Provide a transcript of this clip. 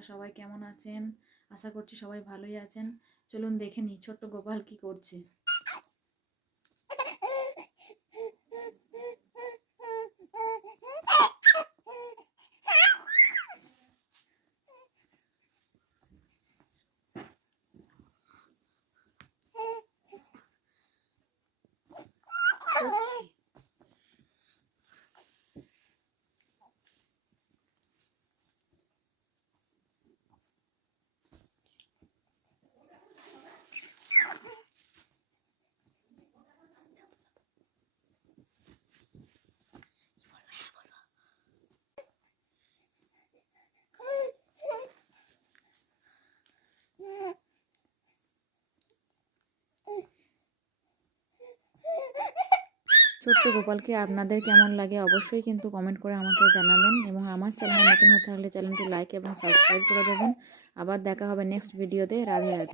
আপনারা সবাই কেমন আছেন? আশা করছি সবাই ভালোই আছেন। চলুন দেখে নিই ছোট্ট গোপাল কি করছে। ছোট্ট গোপালকে আপনাদের কেমন লাগে অবশ্যই কিন্তু কমেন্ট করে আমাকে জানাবেন, এবং আমার চ্যানেলে নতুন হয়ে থাকলে চ্যানেলটি লাইক এবং সাবস্ক্রাইব করে দেবেন। আবার দেখা হবে নেক্সট ভিডিওতে। রাধে রাধে।